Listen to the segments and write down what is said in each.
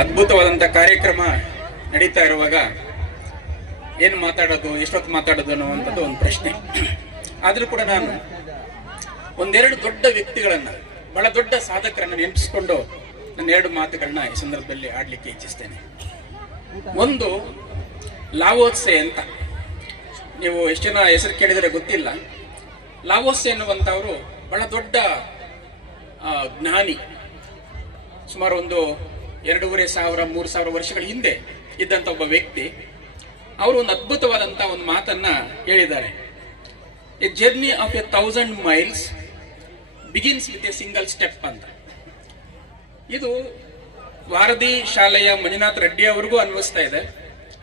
ಅದ್ಭುತವಾದಂಥ ಕಾರ್ಯಕ್ರಮ ನಡೀತಾ ಇರುವಾಗ ಏನು ಮಾತಾಡೋದು, ಎಷ್ಟೊತ್ತು ಮಾತಾಡೋದು ಅನ್ನುವಂಥದ್ದು ಒಂದು ಪ್ರಶ್ನೆ. ಆದರೂ ಕೂಡ ನಾನು ಒಂದೆರಡು ದೊಡ್ಡ ವ್ಯಕ್ತಿಗಳನ್ನು, ಬಹಳ ದೊಡ್ಡ ಸಾಧಕರನ್ನು ನೆನಪಿಸಿಕೊಂಡು ನನ್ನ ಎರಡು ಮಾತುಗಳನ್ನ ಈ ಸಂದರ್ಭದಲ್ಲಿ ಆಡ್ಲಿಕ್ಕೆ ಇಚ್ಛಿಸ್ತೇನೆ. ಒಂದು ಲಾವೋತ್ಸೆ ಅಂತ, ನೀವು ಎಷ್ಟು ಜನ ಹೆಸರು ಕೇಳಿದರೆ ಗೊತ್ತಿಲ್ಲ. ಲಾವೋತ್ಸೆ ಎನ್ನುವಂಥವರು ಬಹಳ ದೊಡ್ಡ ಜ್ಞಾನಿ. ಸುಮಾರು ಒಂದು 2,500-3,000 ವರ್ಷಗಳ ಹಿಂದೆ ಇದ್ದಂಥ ಒಬ್ಬ ವ್ಯಕ್ತಿ. ಅವರು ಒಂದು ಅದ್ಭುತವಾದಂಥ ಒಂದು ಮಾತನ್ನ ಹೇಳಿದ್ದಾರೆ. A journey of 1,000 miles begins with A single step ಅಂತ. ಇದು ವಾರದಿ ಶಾಲೆಯ ಮಂಜುನಾಥ್ ರೆಡ್ಡಿ ಅವರಿಗೂ ಅನ್ವಯಿಸ್ತಾ ಇದೆ.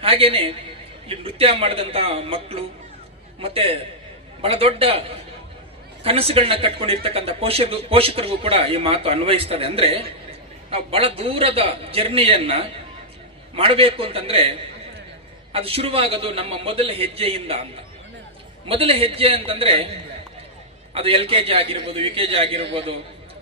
ಹಾಗೇನೆ ಇಲ್ಲಿ ನೃತ್ಯ ಮಾಡಿದಂತ ಮಕ್ಕಳು ಮತ್ತೆ ಬಹಳ ದೊಡ್ಡ ಕನಸುಗಳನ್ನ ಕಟ್ಕೊಂಡಿರ್ತಕ್ಕಂಥ ಪೋಷಕರಿಗೂ ಕೂಡ ಈ ಮಾತು ಅನ್ವಯಿಸ್ತದೆ. ಅಂದ್ರೆ ನಾವು ಬಹಳ ದೂರದ ಜರ್ನಿಯನ್ನ ಮಾಡಬೇಕು ಅಂತಂದ್ರೆ ಅದು ಶುರುವಾಗೋದು ನಮ್ಮ ಮೊದಲ ಹೆಜ್ಜೆಯಿಂದ ಅಂತ. ಮೊದಲ ಹೆಜ್ಜೆ ಅಂತಂದ್ರೆ ಅದು LKG ಆಗಿರ್ಬೋದು, UKG ಆಗಿರ್ಬೋದು,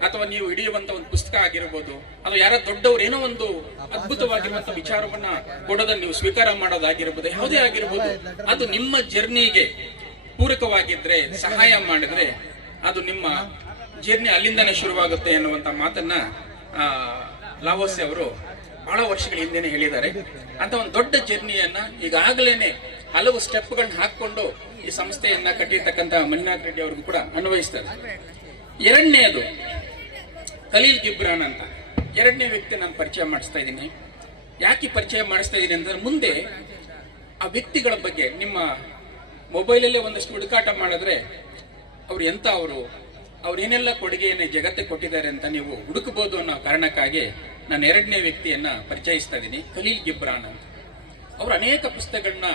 ಅಥವಾ ನೀವು ಹಿಡಿಯುವಂತ ಒಂದು ಪುಸ್ತಕ ಆಗಿರ್ಬೋದು, ಅಥವಾ ಯಾರ ದೊಡ್ಡವರು ಏನೋ ಒಂದು ಅದ್ಭುತವಾಗಿರುವಂತ ವಿಚಾರವನ್ನ ಕೊಡೋದನ್ನ ನೀವು ಸ್ವೀಕಾರ ಮಾಡೋದಾಗಿರ್ಬೋದು, ಯಾವುದೇ ಆಗಿರ್ಬೋದು, ಅದು ನಿಮ್ಮ ಜರ್ನಿಗೆ ಪೂರಕವಾಗಿದ್ರೆ, ಸಹಾಯ ಮಾಡಿದ್ರೆ ಅದು ನಿಮ್ಮ ಜರ್ನಿ ಅಲ್ಲಿಂದನೇ ಶುರುವಾಗುತ್ತೆ ಎನ್ನುವಂತ ಮಾತನ್ನ ಲಾವೋಸೆ ಅವರು ಬಹಳ ವರ್ಷಗಳ ಹಿಂದೆನೆ ಹೇಳಿದ್ದಾರೆ. ಅಂತ ಒಂದು ದೊಡ್ಡ ಜರ್ನಿಯನ್ನ ಈಗಾಗಲೇನೆ ಹಲವು ಸ್ಟೆಪ್ಗಳನ್ನ ಹಾಕೊಂಡು ಈ ಸಂಸ್ಥೆಯನ್ನ ಕಟ್ಟಿರ್ತಕ್ಕಂಥ ಮಂಜುನಾಥ್ ರೆಡ್ಡಿ ಅವ್ರಿಗೂ ಕೂಡ ಅನ್ವಯಿಸ್ತದೆ. ಎರಡನೇದು ಖಲೀಲ್ ಗಿಬ್ರಾನ್ ಅಂತ, ಎರಡನೇ ವ್ಯಕ್ತಿ ನಾನು ಪರಿಚಯ ಮಾಡಿಸ್ತಾ ಇದ್ದೀನಿ. ಯಾಕೆ ಪರಿಚಯ ಮಾಡಿಸ್ತಾ ಇದ್ದೀನಿ ಅಂದ್ರೆ, ಮುಂದೆ ಆ ವ್ಯಕ್ತಿಗಳ ಬಗ್ಗೆ ನಿಮ್ಮ ಮೊಬೈಲಲ್ಲೇ ಒಂದಷ್ಟು ಹುಡುಕಾಟ ಮಾಡಿದ್ರೆ ಅವ್ರು ಎಂತ ಅವ್ರು ಏನೆಲ್ಲ ಕೊಡುಗೆಯನ್ನು ಜಗತ್ತಿಗೆ ಕೊಟ್ಟಿದ್ದಾರೆ ಅಂತ ನೀವು ಹುಡುಕಬಹುದು ಅನ್ನೋ ಕಾರಣಕ್ಕಾಗಿ ನಾನು ಎರಡನೇ ವ್ಯಕ್ತಿಯನ್ನ ಪರಿಚಯಿಸ್ತಾ ಇದ್ದೀನಿ, ಖಲೀಲ್ ಗಿಬ್ರಾನ್ ಅಂತ. ಅವರು ಅನೇಕ ಪುಸ್ತಕಗಳನ್ನ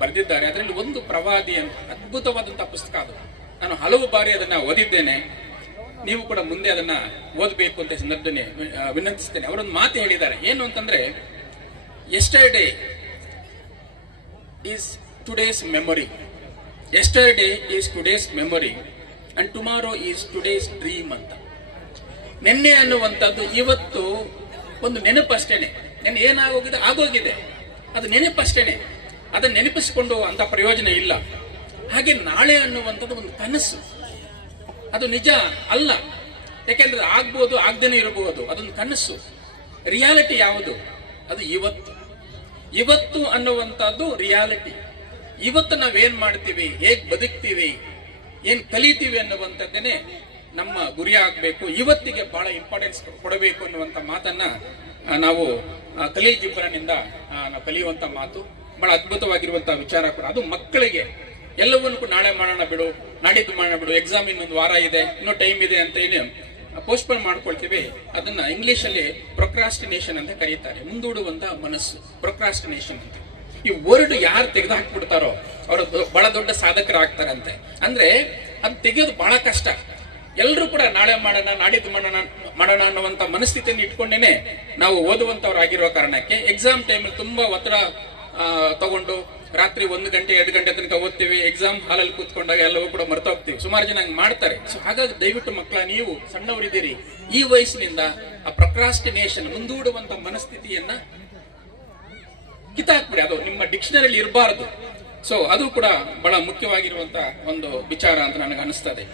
ಬರೆದಿದ್ದಾರೆ. ಅದರಲ್ಲಿ ಒಂದು ಪ್ರವಾದಿ ಅಂತ ಅದ್ಭುತವಾದಂತಹ ಪುಸ್ತಕ. ಅದು ನಾನು ಹಲವು ಬಾರಿ ಅದನ್ನ ಓದಿದ್ದೇನೆ. ನೀವು ಕೂಡ ಮುಂದೆ ಅದನ್ನ ಓದಬೇಕು ಅಂತ ಸಂದರ್ಭದಲ್ಲಿ ವಿನಂತಿಸ್ತೇನೆ. ಅವರೊಂದು ಮಾತು ಹೇಳಿದ್ದಾರೆ, ಏನು ಅಂತಂದ್ರೆ, yesterday is today's memory, yesterday is today's memory and tomorrow is today's dream ಅಂತ. ನಿನ್ನೆ ಅನ್ನುವಂಥದ್ದು ಇವತ್ತು ಒಂದು ನೆನಪಷ್ಟೇನೆ. ನೆನ್ನೆ ಏನಾಗೋಗಿದೆ ಆಗೋಗಿದೆ, ಅದು ನೆನಪಷ್ಟೇನೆ. ಅದನ್ನ ನೆನಪಿಸಿಕೊಂಡು ಅಂತ ಪ್ರಯೋಜನ ಇಲ್ಲ. ಹಾಗೆ ನಾಳೆ ಅನ್ನುವಂಥದ್ದು ಒಂದು ಕನಸು, ಅದು ನಿಜ ಅಲ್ಲ. ಯಾಕೆಂದ್ರೆ ಆಗ್ಬೋದು, ಆಗದೇನೆ ಇರಬಹುದು, ಅದೊಂದು ಕನಸು. ರಿಯಾಲಿಟಿ ಯಾವುದು? ಅದು ಇವತ್ತು. ಇವತ್ತು ಅನ್ನುವಂಥದ್ದು ರಿಯಾಲಿಟಿ. ಇವತ್ತು ನಾವೇನ್ ಮಾಡ್ತೀವಿ, ಹೇಗ್ ಬದುಕ್ತೀವಿ, ಏನ್ ಕಲಿತೀವಿ ಅನ್ನುವಂಥದ್ದೇನೆ ನಮ್ಮ ಗುರಿ ಆಗ್ಬೇಕು. ಇವತ್ತಿಗೆ ಬಹಳ ಇಂಪಾರ್ಟೆನ್ಸ್ ಕೊಡಬೇಕು ಅನ್ನುವಂಥ ಮಾತನ್ನ ನಾವು ಖಲೀಲ್ ಗಿಬ್ರಾನ್ನಿಂದ ನಾವು ಕಲಿಯುವಂತ ಮಾತು. ಬಹಳ ಅದ್ಭುತವಾಗಿರುವಂತಹ ವಿಚಾರ ಕೂಡ. ಅದು ಮಕ್ಕಳಿಗೆ ಎಲ್ಲವನ್ನೂ ಕೂಡ ನಾಳೆ ಮಾಡೋಣ ಬಿಡು, ನಾಡಿದ್ದು ಮಾಡೋಣ ಬಿಡು, ಎಕ್ಸಾಮ್ ಇನ್ನೊಂದು ವಾರ ಇದೆ, ಇನ್ನೂ ಟೈಮ್ ಇದೆ ಅಂತ ಏನು ಪೋಸ್ಟ್ಪೋನ್ ಮಾಡ್ಕೊಳ್ತೀವಿ. ಅದನ್ನ ಇಂಗ್ಲಿಷ್ ಅಲ್ಲಿ ಪ್ರೊಕ್ರಾಸ್ಟಿನೇಷನ್ ಅಂತ ಕರೀತಾರೆ, ಮುಂದೂಡುವಂತ ಮನಸ್ಸು, ಪ್ರೊಕ್ರಾಸ್ಟಿನೇಷನ್ ಅಂತ. ಈ ವರ್ಡ್ ಯಾರು ತೆಗೆದು ಹಾಕ್ಬಿಡ್ತಾರೋ ಅವರು ಬಹಳ ದೊಡ್ಡ ಸಾಧಕರಾಗ್ತಾರಂತೆ. ಅಂದ್ರೆ ಅದು ತೆಗೆಯೋದು ಬಹಳ ಕಷ್ಟ. ಎಲ್ಲರೂ ಕೂಡ ನಾಳೆ ಮಾಡೋಣ, ನಾಡಿದ್ದು ಮಾಡೋಣ ಅನ್ನುವಂತ ಮನಸ್ಥಿತಿಯನ್ನು ಇಟ್ಕೊಂಡೇನೆ ನಾವು ಓದುವಂತವ್ರಾಗಿರೋ ಕಾರಣಕ್ಕೆ ಎಕ್ಸಾಮ್ ಟೈಮಲ್ಲಿ ತುಂಬಾ ಒತ್ತಡ ತಗೊಂಡು ರಾತ್ರಿ 1 ಗಂಟೆ 2 ಗಂಟೆ ತನಕ ಓದ್ತೀವಿ. ಎಕ್ಸಾಮ್ ಹಾಲಲ್ಲಿ ಕೂತ್ಕೊಂಡಾಗ ಎಲ್ಲವೂ ಕೂಡ ಮರ್ತೋಗ್ತೀವಿ. ಸುಮಾರು ಜನ ಹಂಗೆ ಮಾಡ್ತಾರೆ. ಸೊ ಹಾಗಾಗಿ ದಯವಿಟ್ಟು ಮಕ್ಕಳ, ನೀವು ಸಣ್ಣವರಿದ್ದೀರಿ, ಈ ವಯಸ್ಸಿನಿಂದ ಆ ಪ್ರೊಕ್ರಾಸ್ಟಿನೇಷನ್, ಮುಂದೂಡುವಂತ ಮನಸ್ಥಿತಿಯನ್ನ ಕಿತ್ತಾಕ್ಬಿಡಿ. ಅದು ನಿಮ್ಮ ಡಿಕ್ಷನರಿಯಲ್ಲಿ ಇರಬಾರದು. ಸೊ ಅದು ಕೂಡ ಬಹಳ ಮುಖ್ಯವಾಗಿರುವಂತ ಒಂದು ವಿಚಾರ ಅಂತ ನನಗೆ ಅನಿಸ್ತದೆ.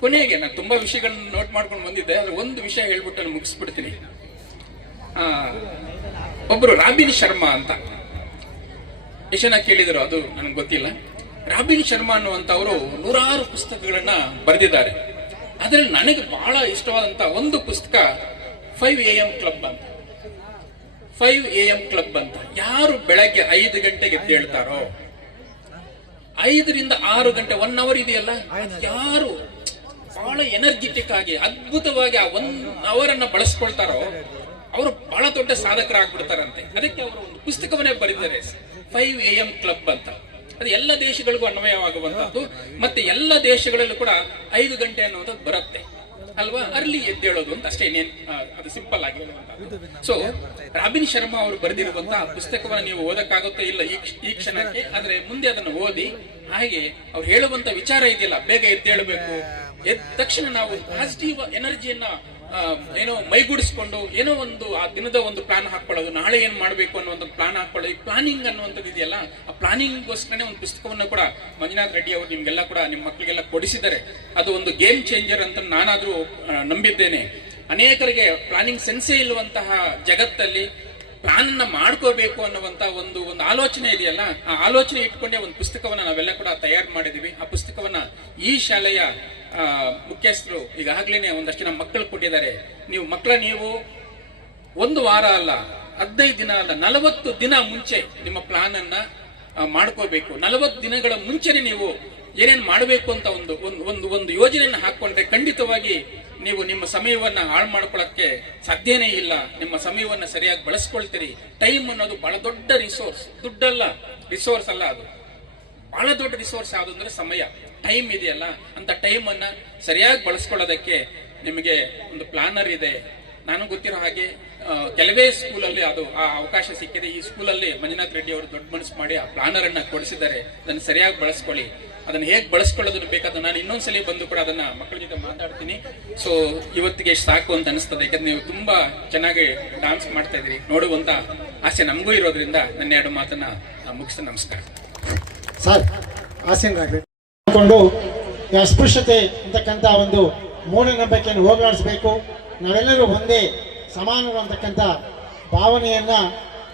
ಕೊನೆಗೆ ನಾನು ತುಂಬಾ ವಿಷಯಗಳನ್ನ ನೋಟ್ ಮಾಡ್ಕೊಂಡು ಬಂದಿದ್ದೆ, ಆದ್ರೆ ಒಂದು ವಿಷಯ ಹೇಳ್ಬಿಟ್ಟು ನಾನು ಮುಗಿಸ್ಬಿಡ್ತೀನಿ. ಒಬ್ರು ರಾಬಿನ್ ಶರ್ಮಾ ಅಂತ, ಎಷ್ಟು ಜನ ಕೇಳಿದ್ರು ಅದು ನನಗೆ ಗೊತ್ತಿಲ್ಲ. ರಾಬಿನ್ ಶರ್ಮಾ ಅನ್ನುವಂಥವರು 100 ಪುಸ್ತಕಗಳನ್ನ ಬರೆದಿದ್ದಾರೆ. ಅದರಲ್ಲಿ ನನಗೆ ಬಹಳ ಇಷ್ಟವಾದಂತ ಒಂದು ಪುಸ್ತಕ 5 AM ಕ್ಲಬ್ ಅಂತ. 5 AM ಕ್ಲಬ್ ಅಂತ. ಯಾರು ಬೆಳಗ್ಗೆ 5 ಗಂಟೆಗೆ ಎದ್ದೇಳ್ತಾರೋ, 5 ರಿಂದ 6 ಗಂಟೆ 1 ಅವರ್ ಇದೆಯಲ್ಲ, ಯಾರು ಬಹಳ ಎನರ್ಜೆಟಿಕ್ ಆಗಿ ಅದ್ಭುತವಾಗಿ ಆ 1 ಅವರ್ ಅನ್ನ ಬಳಸ್ಕೊಳ್ತಾರೋ ಅವರು ಬಹಳ ದೊಡ್ಡ ಸಾಧಕರಾಗ್ಬಿಡ್ತಾರಂತೆ. ಅದಕ್ಕೆ ಅವರು ಒಂದು ಪುಸ್ತಕವನ್ನೇ ಬರೆದಿದ್ದಾರೆ, 5 AM ಕ್ಲಬ್ ಅಂತ. ಅದು ಎಲ್ಲ ದೇಶಗಳಿಗೂ ಅನ್ವಯವಾಗುವಂತದ್ದು. ಮತ್ತೆ ಎಲ್ಲ ದೇಶಗಳಲ್ಲೂ ಕೂಡ 5 ಗಂಟೆ ಅನ್ನುವಂಥದ್ದು ಬರುತ್ತೆ ಅಲ್ವಾ, ಅರ್ಲಿ ಎದ್ದೇಳೋದು ಅಂತ ಅಷ್ಟೇ. ಅದು ಸಿಂಪಲ್ ಆಗಿರುವಂತದ್ದು. ಸೊ ರಾಬಿನ್ ಶರ್ಮಾ ಅವರು ಬರೆದಿರುವಂತಹ ಪುಸ್ತಕವನ್ನ ನೀವು ಓದಕ್ಕಾಗುತ್ತೆ ಇಲ್ಲ ಈ ಕ್ಷಣಕ್ಕೆ, ಆದ್ರೆ ಮುಂದೆ ಅದನ್ನು ಓದಿ. ಹಾಗೆ ಅವ್ರು ಹೇಳುವಂತ ವಿಚಾರ ಇದೆಯಲ್ಲ, ಬೇಗ ಎದ್ದೇಳಬೇಕು, ಎದ್ದ ತಕ್ಷಣ ನಾವು ಪಾಸಿಟಿವ್ ಎನರ್ಜಿಯನ್ನ ಏನೋ ಮೈಗೂಡಿಸ್ಕೊಂಡು ಏನೋ ಒಂದು ಆ ದಿನದ ಒಂದು ಪ್ಲಾನ್ ಹಾಕೊಳ್ಳೋದು, ನಾಳೆ ಏನ್ ಮಾಡಬೇಕು ಅನ್ನೋ ಒಂದು ಪ್ಲಾನ್ ಹಾಕೊಳ್ಳೋದು, ಈ ಪ್ಲಾನಿಂಗ್ ಅನ್ನುವಂಥದ್ದು ಇದೆಯಲ್ಲ, ಆ ಪ್ಲಾನಿಂಗ್ಗೋಸ್ಕರನೇ ಒಂದು ಪುಸ್ತಕವನ್ನು ಕೂಡ ಮಂಜುನಾಥ್ ರೆಡ್ಡಿ ಅವರು ನಿಮ್ಗೆಲ್ಲ ಕೂಡ ನಿಮ್ಮ ಮಕ್ಕಳಿಗೆಲ್ಲ ಕೊಡಿಸಿದ್ದಾರೆ. ಅದು ಒಂದು ಗೇಮ್ ಚೇಂಜರ್ ಅಂತ ನಾನಾದ್ರೂ ನಂಬಿದ್ದೇನೆ. ಅನೇಕರಿಗೆ ಪ್ಲಾನಿಂಗ್ ಸೆನ್ಸೇ ಇಲ್ಲುವಂತಹ ಜಗತ್ತಲ್ಲಿ ಪ್ಲಾನ್ ಅನ್ನ ಮಾಡ್ಕೋಬೇಕು ಅನ್ನುವಂತ ಒಂದು ಆಲೋಚನೆ ಇದೆಯಲ್ಲ, ಆ ಆಲೋಚನೆ ಇಟ್ಕೊಂಡೇ ಒಂದು ಪುಸ್ತಕವನ್ನ ನಾವೆಲ್ಲ ಕೂಡ ತಯಾರು ಮಾಡಿದೀವಿ. ಆ ಪುಸ್ತಕವನ್ನ ಈ ಶಾಲೆಯ ಮುಖ್ಯಸ್ಥರು ಈಗಾಗಲೇ ಒಂದಷ್ಟು ಜನ ಮಕ್ಕಳು ಕೊಟ್ಟಿದ್ದಾರೆ. ನೀವು ಒಂದು ವಾರ ಅಲ್ಲ, 15 ದಿನ ಅಲ್ಲ, 40 ದಿನ ಮುಂಚೆ ನಿಮ್ಮ ಪ್ಲಾನ್ ಅನ್ನ ಮಾಡ್ಕೋಬೇಕು. 40 ದಿನಗಳ ಮುಂಚೆನೆ ನೀವು ಏನೇನ್ ಮಾಡಬೇಕು ಅಂತ ಒಂದು ಯೋಜನೆಯನ್ನು ಹಾಕೊಂಡ್ರೆ ಖಂಡಿತವಾಗಿ ನೀವು ನಿಮ್ಮ ಸಮಯವನ್ನ ಹಾಳು ಮಾಡ್ಕೊಳ್ಳಕ್ಕೆ ಸಾಧ್ಯನೇ ಇಲ್ಲ. ನಿಮ್ಮ ಸಮಯವನ್ನ ಸರಿಯಾಗಿ ಬಳಸ್ಕೊಳ್ತೀರಿ. ಟೈಮ್ ಅನ್ನೋದು ಬಹಳ ದೊಡ್ಡ ರಿಸೋರ್ಸ್, ದುಡ್ಡಲ್ಲ, ರಿಸೋರ್ಸ್ ಅಲ್ಲ, ಅದು ಬಹಳ ದೊಡ್ಡ ರಿಸೋರ್ಸ್ ಯಾವುದು ಅಂದ್ರೆ ಸಮಯ, ಟೈಮ್ ಇದೆಯಲ್ಲ. ಅಂತ ಟೈಮ್ ಅನ್ನ ಸರಿಯಾಗಿ ಬಳಸ್ಕೊಳ್ಳೋದಕ್ಕೆ ನಿಮಗೆ ಒಂದು ಪ್ಲಾನರ್ ಇದೆ. ನಾನು ಗೊತ್ತಿರೋ ಹಾಗೆ ಕೆಲವೇ ಸ್ಕೂಲಲ್ಲಿ ಅದು ಆ ಅವಕಾಶ ಸಿಕ್ಕಿದೆ. ಈ ಸ್ಕೂಲಲ್ಲಿ ಮಂಜುನಾಥ್ ರೆಡ್ಡಿ ಅವರು ದೊಡ್ಡ ಮನಸ್ಸು ಮಾಡಿ ಆ ಪ್ಲಾನರ್ ಅನ್ನ ಕೊಡಿಸಿದ್ದಾರೆ. ಅದನ್ನು ಸರಿಯಾಗಿ ಬಳಸ್ಕೊಳ್ಳಿ. ಅದನ್ನ ಹೇಗೆ ಬಳಸ್ಕೊಳ್ಳೋದನ್ನು ಬೇಕಾದ ನಾನು ಇನ್ನೊಂದ್ಸಲಿ ಬಂದು ಕೂಡ ಅದನ್ನ ಮಕ್ಕಳ ಜೊತೆ ಮಾತಾಡ್ತೀನಿ. ಸೊ ಇವತ್ತಿಗೆ ಸಾಕು ಅಂತ ಅನಿಸ್ತದೆ, ಯಾಕಂದ್ರೆ ನೀವು ತುಂಬಾ ಚೆನ್ನಾಗಿ ಡಾನ್ಸ್ ಮಾಡ್ತಾ ಇದ್ರಿ. ನೋಡುವಂತ ಆಸೆ ನಮಗೂ ಇರೋದ್ರಿಂದ ನನ್ನ 2 ಮಾತನ್ನ ಮುಗಿಸ್ತಾ ನಮಸ್ಕಾರ. ಸರ್ ಆಸೆಗೊಂಡು ಅಸ್ಪೃಶ್ಯತೆ ಅಂತಕ್ಕಂಥ ಒಂದು ಮೂಢನಂಬಿಕೆಯನ್ನು ಹೋಗಲಾಡಿಸಬೇಕು. ನಾವೆಲ್ಲರೂ ಒಂದೇ ಸಮಾನರು ಅಂತಕ್ಕಂಥ ಭಾವನೆಯನ್ನ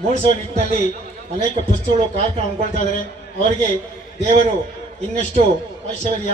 ಮೂಡಿಸುವ ನಿಟ್ಟಿನಲ್ಲಿ ಅನೇಕ ಪುಸ್ತಕಗಳು ಕಾರ್ಯಕ್ರಮ ಹಮ್ಮಿಕೊಳ್ತಾ ಇದ್ದಾರೆ. ಅವರಿಗೆ ದೇವರು ಇನ್ನಷ್ಟು ಐಶ್ವರ್ಯ